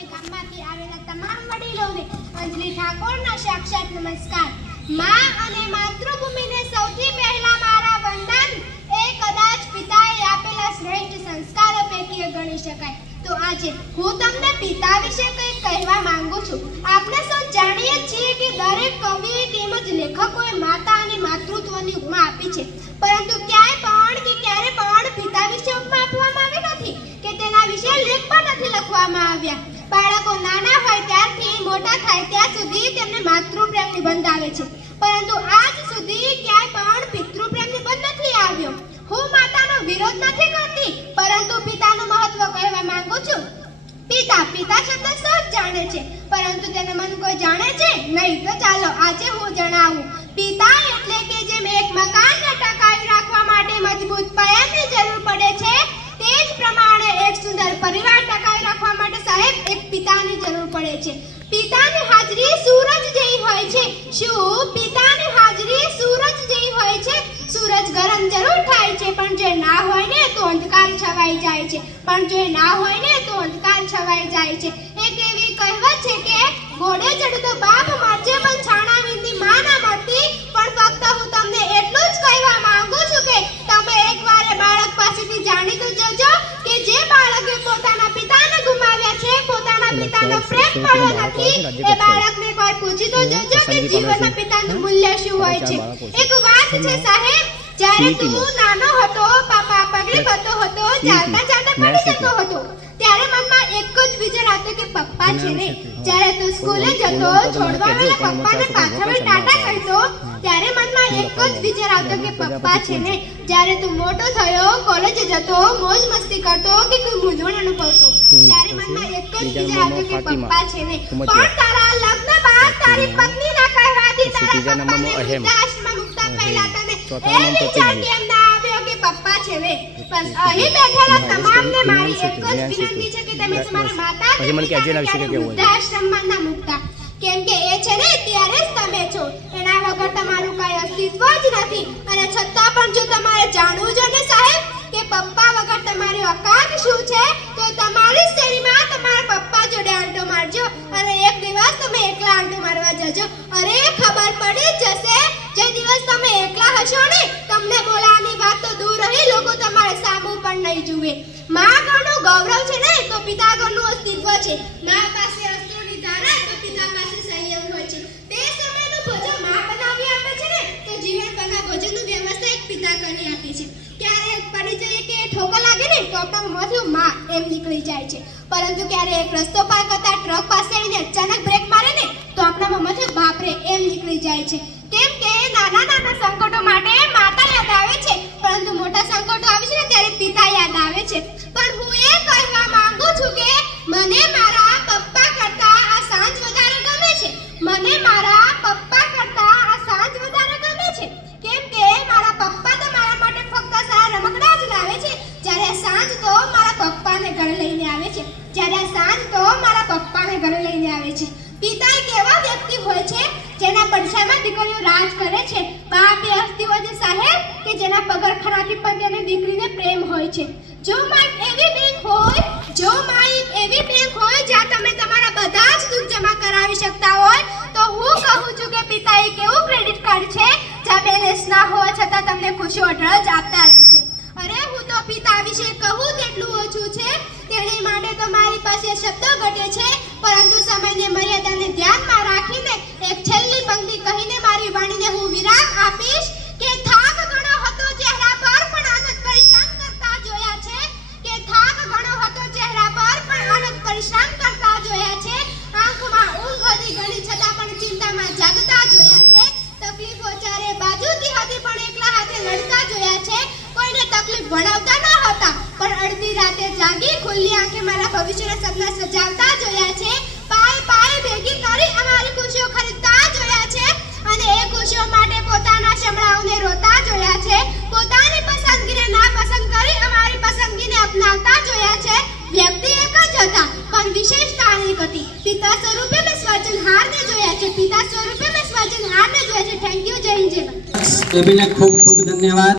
ગામમાંથી આવેલા તમામ વડીલોને અંજલિ ઠાકોરના સાક્ષાત નમસ્કાર। માં અને માતૃભૂમિને સૌથી પહેલા મારા વંદન એ કદાચ પિતાએ આપેલા શ્રેષ્ઠ સંસ્કારો પૈકી ગણી શકાય। તો આજે હું તમને પિતા વિશે કંઈક કહેવા માંગુ છું। આપણે સૌ જાણીએ છીએ કે દરેક કવિએ તેમજ લેખકોએ માતા અને માતૃત્વની ઉપમા આપી છે, પરંતુ ક્યારે પણ પિતા વિશે ઉપમા આપવામાં આવી નથી કે તેના વિશે લેખ પણ નથી લખવામાં આવ્યા। બાળકો નાના હોય ત્યારથી મોટા થાય ત્યાં સુધી તેમને માતૃપ્રેમ નિબંધ આવે છે, પરંતુ આજ સુધી ક્યાંય પણ પિતૃપ્રેમ નિબંધ નથી આવ્યો। હું માતાનો વિરોધ નથી કરતી, પરંતુ પિતાનું મહત્વ કહેવા માંગુ છું। પિતા શબ્દ સૌ જાણે છે, પરંતુ તેનો મન કોઈ જાણે છે નહીં। તો ચાલો આજે હું જણાવું। પિતા એટલે કે જેમ એક મકાનને ટકાવી રાખવા માટે મજબૂત પાયાની જરૂર પડે છે, તે જ પ્રમાણે એક સુંદર પરિવાર ટકાવી રાખવા માટે સાહેબ એક પિતાની જરૂર પડે છે। પિતાની હાજરી સૂરજ જેવી હોય છે। શું પિતાની હાજરી સૂરજ જેવી હોય છે? સૂરજ ગરમ જરૂર થાય છે, પણ જો ના હોય ને તો અંધકાર છવાઈ જાય છે। એક એવી કહેવત છે કે ઘોડે ચડતો બાપ મારજે પણ છાણા વીંધી માં ના મળતી। પણ ફક્ત હું તમને એટલું જ કહેવા માંગુ છું કે તમે એકવાર બાળક પાસેથી જાણી તો જજો કે જે બાળકે પોતાના પિતાને ગુમાવ્યા છે, પોતાના પિતાનો પ્રેમ મળ્યો નથી, એ બાળકને એકવાર પૂછી તો જજો કે જીવનમાં પિતાનું મૂલ્ય શું હોય છે। એક વાત છે સાહેબ, જ્યારે તું નાનો હતો, પાપા પગલે પડતો હતો, ચાલતા પડી જતો હતો, ત્યારે મનમાં એક જ વિચાર હતો કે પપ્પા છે ને। જ્યારે તું સ્કૂલે જતો, છોડવા વેળે પપ્પાને પાછળ ટાટા કહેતો, ત્યારે મનમાં એક જ વિચાર આવતો કે પપ્પા છે ને। જ્યારે તું મોટો થયો, કોલેજે જતો, મોજ મસ્તી કરતો કે કોઈ મૂંઝવણ અનુભવતો, ત્યારે મનમાં એક જ વિચાર આવતો કે પપ્પા છે ને। પણ તારા લગ્ન બાદ તારી પત્નીના કહેવાથી તારા પપ્પાને વૃદ્ધાશ્રમમાં મૂકતા પહેલા તને એ વિચાર કેમ ના આવ્યો કે પપ્પા છે ને? બસ અહીં બેઠેલા તમામને મારી એક જ વિનંતી છે કે તમે તમારા માતાને વૃદ્ધાશ્રમમાં ના મૂકતા, કેમ કે એ છે ને ત્યારે જ તમે છો, એના વગર તમારું કઈ અસ્તિત્વ જ નથી। અને છતાં પણ જો તમારે જાણવું છે ને સાહેબ કે પપ્પા વગર તમારી ઓકાત શું છે, તો તમારી શેરીમાં તમારા પપ્પા જોડે આંટો મારજો અને એક દિવસ તમે એકલા આંટો મારવા જજો। અરે ખબર પડી જશે, જે દિવસ તમે એકલા હશો ને, તમને બોલાવાની વાત તો દૂર રહી, લોકો તમારે સામું પણ નહીં જુએ। માં ઘરનું ગૌરવ છે ને, તો પિતા ઘરનું અસ્તિત્વ છે। માં પાસે અસ્ત્રોની ધારા, તો પિતા પાસે સંયમ હોય છે। તે સમયનું ભોજન માં બનાવી આપે છે ને, તો જીવનભરના ભોજનનું વ્યવસ્થા એક પિતા કરી આપે છે। ક્યારેક પડી જઈએ કે ઠોકર લાગે ને, તો આપણા મોંમાંથી માં એમ નીકળી જાય છે, પરંતુ ક્યારેક રસ્તો પાર કરતા ટ્રક પાસે આવીને અચાનક બ્રેક મારે ને, તો આપણા મોંમાંથી બાપરે એમ નીકળી જાય છે। કેમ કે નાના સંકટો માટે માતા યાદ આવે છે, પરંતુ મોટા સંકટો આવે છે ને ત્યારે પિતા યાદ આવે છે। પણ હું એ કહેવા માંગુ છું કે મને મારા પપ્પા કરતા આ સાંજ વધારે ગમે છે। કેમ કે મારા પપ્પા તો મારા માટે ફક્ત સારા રમકડા જ લાવે છે, જ્યારે સાંજ તો મારા પપ્પાને ઘરે લઈને આવે છે। પિતા એક એવા વ્યક્તિ હોય છે જેના પડછાયામાં દીકરીઓ રાજ કરે છે। બાપ એ હસ્તી હોય છે સાહેબ કે જેના પગરખાનાથી પણ તેની દીકરીને પ્રેમ હોય છે। જો માં એવી બેંક હોય જ્યાં તમે તમારા બધા જ દુઃખ જમા કરાવી શકતા હોય, તો હું કહું છું કે પિતા એક એવું ક્રેડિટ કાર્ડ છે જ્યાં બેલેન્સ ના હોવા છતાં તમને ખુશીઓ અઢળ જ આપતા રહેશે। અરે હું તો પિતા વિશે કહું તેટલું ઓછું છે, તેની માટે તો મારી પાસે શબ્દો ઘટે છે, પરંતુ સમયની મર્યાદાને ધ્યાનમાં રાખીને એક છેલ્લી પંક્તિ કહીને મારી વાણીને હું વિરામ આપીશ કે થાક ઘણો હતો ચહેરા પર પણ અનંત પરિશ્રમ કરતા જોયા છે। આંખમાં ઊંઘ હતી ઘણી છતાં પણ ચિંતામાં જાગતા જોયા છે। તકલીફો ચારે બાજુથી હતી પણ એકલા હાથે લડતા જોયા છે। કોઈને તકલીફ ભણાવતા ન હતા, પણ અડધી રાતે જાગી ખુલ્લી આંખે મારા ભવિષ્યના સપના સજાવતા જોયા છે। પાય ભેગી કરી અમારી ખુશીઓ ખરીદતા જોયા છે, અને એ ખુશીઓ માટે પોતાના શમડાઓને રોતા જોયા છે। પોતાની પસંદગીને ના પસંદ કરી અમારી પસંદગીને અપનાવતા જોયા છે। વ્યક્તિ એક જ હતા, પણ વિશેષતા અનેક હતી। પિતા સ્વરૂપે મેં સર્જનહારને જોયા છે। થેન્ક યુ, જય હિન્દ, જય ભારત। બેબીને ખૂબ ખૂબ ધન્યવાદ।